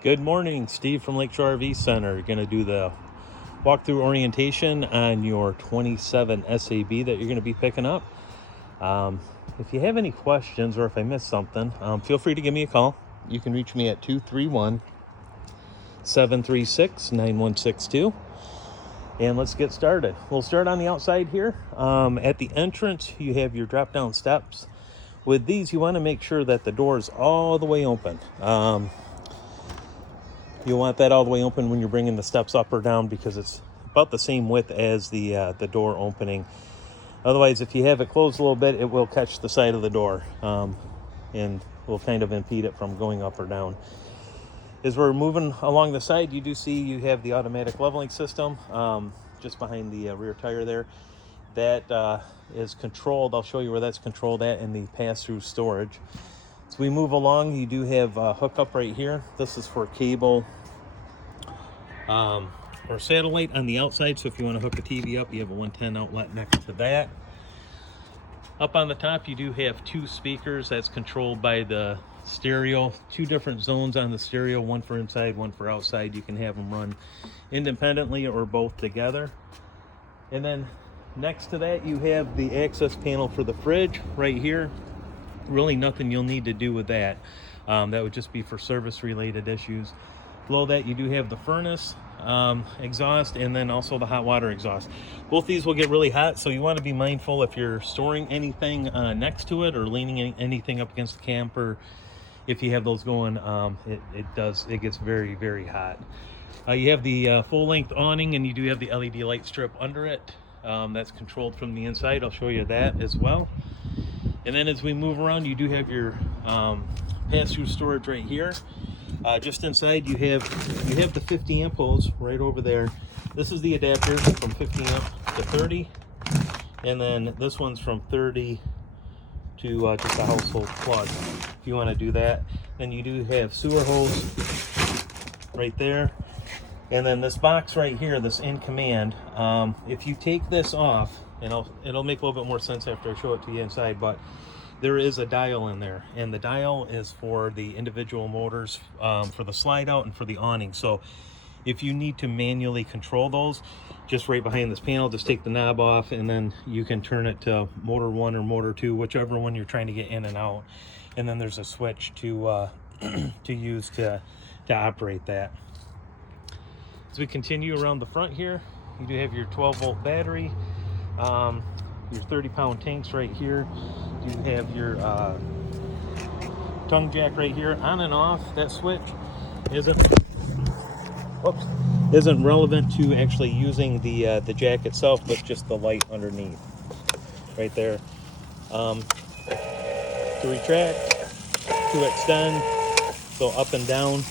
Good morning, Steve from Lakeshore RV Center. You're going to do the walkthrough orientation on your 27 SAB that you're going to be picking up. If you have any questions or if I missed something, feel free to give me a call. You can reach me at 231-736-9162. And let's get started. We'll start on the outside here. At the entrance, you have your drop-down steps. With these, you want to make sure that the door is all the way open. You want that all the way open when you're bringing the steps up or down because it's about the same width as the door opening. Otherwise, if you have it closed a little bit, it will catch the side of the door and will kind of impede it from going up or down. As we're moving along the side, you do see you have the automatic leveling system just behind the rear tire there. That is controlled. I'll show you where that's controlled at in the pass-through storage. As we move along, you do have a hookup right here. This is for cable or satellite on the outside. So if you want to hook a TV up, you have a 110 outlet next to that. Up on the top, you do have two speakers. That's controlled by the stereo. Two different zones on the stereo, one for inside, one for outside. You can have them run independently or both together. And then next to that, you have the access panel for the fridge right here. Really nothing you'll need to do with that. That would just be for service related issues. Below that, you do have the furnace exhaust and then also the hot water exhaust. Both these will get really hot, so you want to be mindful if you're storing anything next to it or leaning anything up against the camper. If you have those going, it gets very, very hot. You have the full-length awning, and you do have the LED light strip under it. That's controlled from the inside. I'll show you that as well. And then as we move around, you do have your pass-through storage right here. Just inside, you have the 50 amp hose right over there. This is the adapter from 50 amp to 30, and then this one's from 30 to just a household plug. If you want to do that, then you do have sewer hose right there, and then this box right here, this in command. If you take this off, and it'll make a little bit more sense after I show it to you inside, but there is a dial in there, and the dial is for the individual motors for the slide out and for the awning. So if you need to manually control those, just right behind this panel, just take the knob off, and then you can turn it to motor 1 or motor 2, whichever one you're trying to get in and out. And then there's a switch to to use to operate that. As we continue around the front here, you do have your 12-volt battery, your 30-pound tanks right here. You have your tongue jack right here, on and off. That switch isn't relevant to actually using the jack itself, but just the light underneath right there. To retract, to extend, so up and down.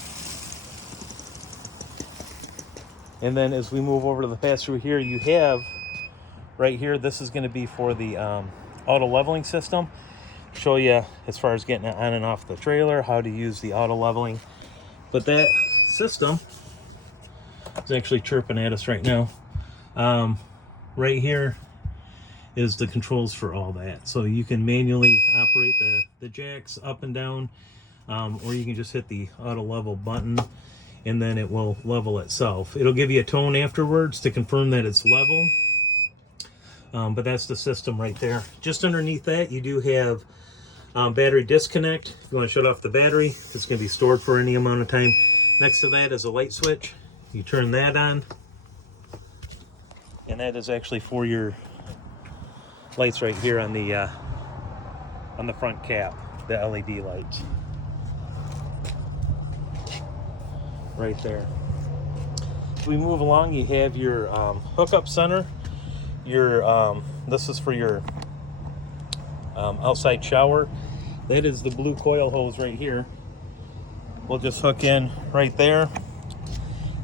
And then as we move over to the pass-through here, you have right here, this is going to be for the auto leveling system. Show you as far as getting it on and off the trailer, how to use the auto leveling. But that system is actually chirping at us right now. Right here is the controls for all that. So you can manually operate the jacks up and down, or you can just hit the auto level button and then it will level itself. It'll give you a tone afterwards to confirm that it's level. But that's the system right there. Just underneath that, you do have battery disconnect. If you want to shut off the battery, it's going to be stored for any amount of time. Next to that is a light switch. You turn that on, and that is actually for your lights right here on the front cap, the LED lights right there. As we move along, you have your hookup center. Your this is for your outside shower. That is the blue coil hose right here. We'll just hook in right there,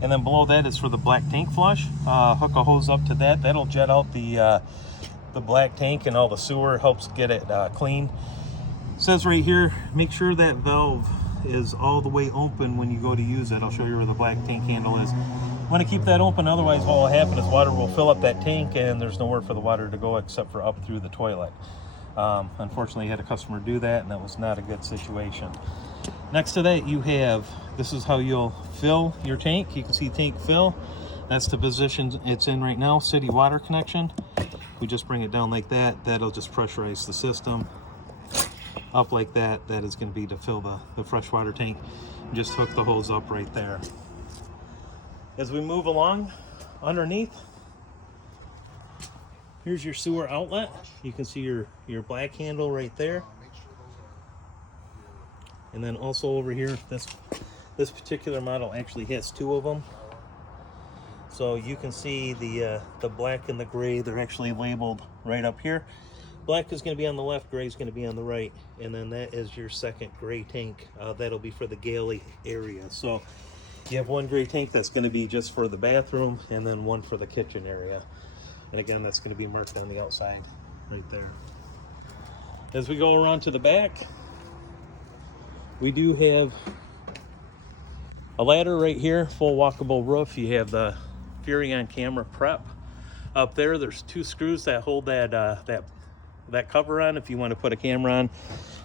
and then below that is for the black tank flush. Hook a hose up to that. That'll jet out the black tank and all the sewer, helps get it clean. It says right here, make sure that valve is all the way open when you go to use it. I'll show you where the black tank handle is. You want to keep that open, otherwise what will happen is water will fill up that tank and there's nowhere for the water to go except for up through the toilet. Unfortunately, I had a customer do that, and that was not a good situation. Next to that, you have, this is how you'll fill your tank. You can see tank fill. That's the position it's in right now, city water connection. We just bring it down like that. That'll just pressurize the system. Up like that, that is going to be to fill the freshwater tank. Just hook the hose up right there. As we move along underneath, here's your sewer outlet. You can see your black handle right there. And then also over here, this particular model actually has two of them. So you can see the black and the gray, they're actually labeled right up here. Black is going to be on the left, gray is going to be on the right, and then that is your second gray tank. That'll be for the galley area. So you have one gray tank that's going to be just for the bathroom, and then one for the kitchen area. And again, that's going to be marked on the outside right there. As we go around to the back, we do have a ladder right here, full walkable roof. You have the Furrion camera prep up there. There's two screws that hold that cover on if you want to put a camera on.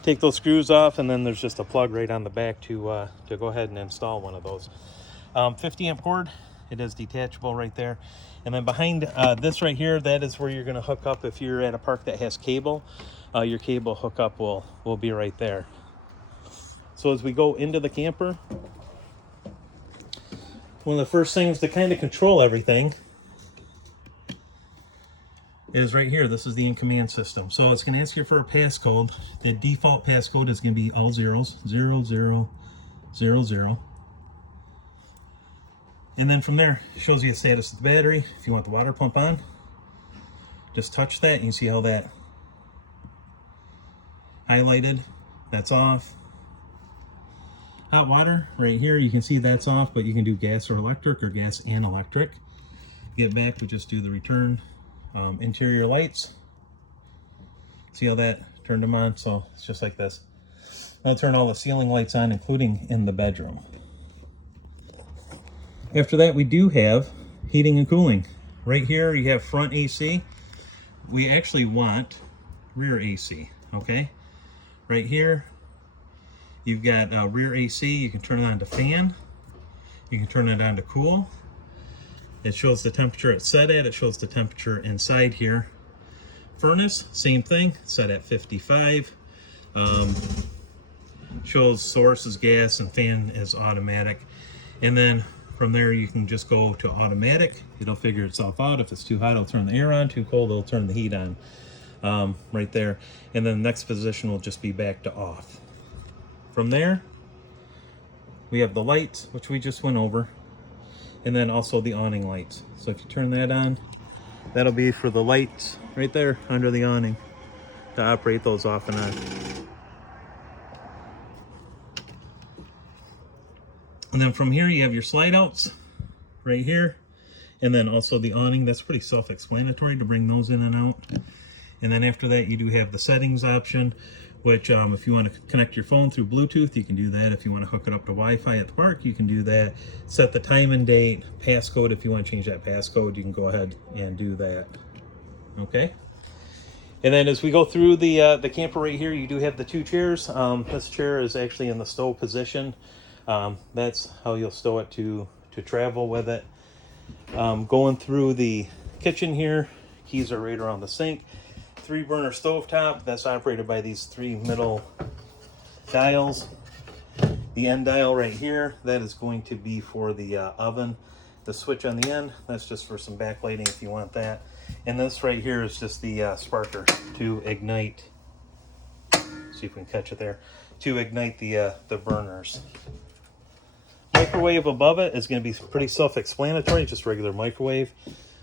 Take those screws off, and then there's just a plug right on the back to go ahead and install one of those. 50 amp cord, it is detachable right there. And then behind this right here, that is where you're going to hook up if you're at a park that has cable. Your cable hookup will be right there. So as we go into the camper, one of the first things to kind of control everything is right here. This is the in-command system. So it's going to ask you for a passcode. The default passcode is going to be all zeros, 0000. And then from there, it shows you the status of the battery. If you want the water pump on, just touch that. You can see how that highlighted, that's off. Hot water, right here, you can see that's off, but you can do gas or electric, or gas and electric. Get back, we just do the return. Interior lights, see how that turned them on? So it's just like this. I'll turn all the ceiling lights on, including in the bedroom. After that, we do have heating and cooling. Right here, you have front AC. We actually want rear AC, okay? Right here, you've got rear AC. You can turn it on to fan. You can turn it on to cool. It shows the temperature it's set at. It shows the temperature inside here. Furnace, same thing, set at 55. Shows source is gas and fan is automatic. And then from there you can just go to automatic. It'll figure itself out. If it's too hot, it'll turn the air on. Too cold, it'll turn the heat on. Right there. And then the next position will just be back to off. From there, we have the lights, which we just went over. And then also the awning lights. So if you turn that on, that'll be for the lights right there under the awning to operate those off and on. And then from here you have your slide outs right here, and then also the awning. That's pretty self-explanatory to bring those in and out. And then after that you do have the settings option, which if you want to connect your phone through Bluetooth, you can do that. If you want to hook it up to Wi-Fi at the park, you can do that. Set the time and date, passcode. If you want to change that passcode, you can go ahead and do that. Okay. And then as we go through the camper right here, you do have the two chairs. This chair is actually in the stow position. That's how you'll stow it to travel with it. Going through the kitchen here, keys are right around the sink. 3-burner stovetop that's operated by these 3 middle dials. The end dial right here, that is going to be for the oven. The switch on the end, that's just for some backlighting if you want that. And this right here is just the sparker to ignite. See if we can catch it there. To ignite the burners. Microwave above it is going to be pretty self-explanatory, just regular microwave.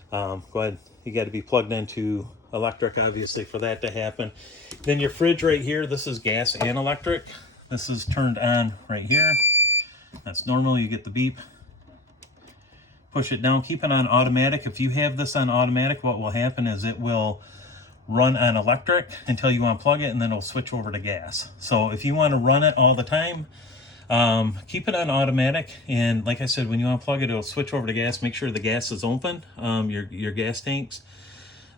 Go ahead, you got to be plugged into electric obviously for that to happen. Then your fridge right here, this is gas and electric. This is turned on right here. That's normal, you get the beep. Push it down, keep it on automatic. If you have this on automatic, what will happen is it will run on electric until you unplug it, and then it'll switch over to gas. So if you want to run it all the time, keep it on automatic, and like I said, when you unplug it, it'll switch over to gas. Make sure the gas is open, your gas tanks.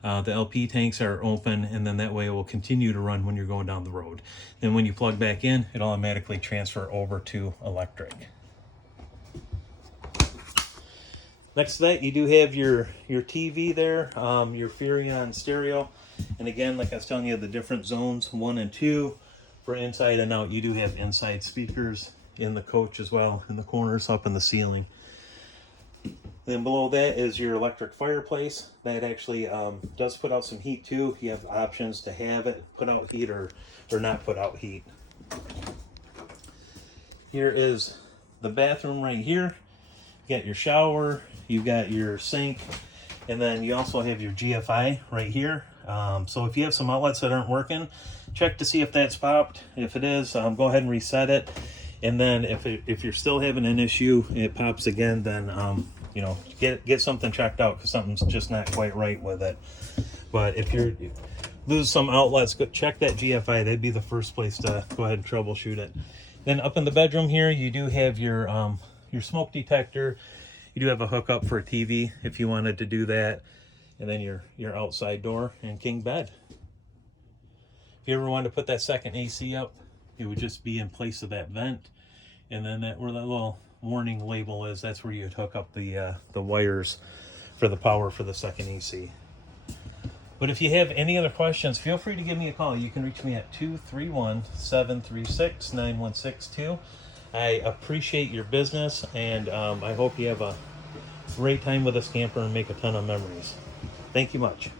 The LP tanks are open, and then that way it will continue to run when you're going down the road. Then when you plug back in, it automatically transfer over to electric. Next to that, you do have your TV there, your Furrion stereo. And again, like I was telling you, the different zones, 1 and 2, for inside and out. You do have inside speakers in the coach as well, in the corners, up in the ceiling. Then below that is your electric fireplace. That actually does put out some heat too. You have options to have it put out heat or not put out heat. Here is the bathroom right here. You got your shower, you've got your sink, and then you also have your GFI right here. So if you have some outlets that aren't working, check to see if that's popped. If it is, go ahead and reset it. And then if you're still having an issue, it pops again, then you know, get something checked out, because something's just not quite right with it. But if you lose some outlets, go check that GFI. That'd be the first place to go ahead and troubleshoot it. Then up in the bedroom here, you do have your smoke detector. You do have a hookup for a TV if you wanted to do that, and then your outside door and king bed. If you ever wanted to put that second AC up, it would just be in place of that vent, and then where that little warning label is, that's where you'd hook up the wires for the power for the second AC. But if you have any other questions, feel free to give me a call. You can reach me at 231-736-9162. I appreciate your business, and I hope you have a great time with this camper and make a ton of memories. Thank you much.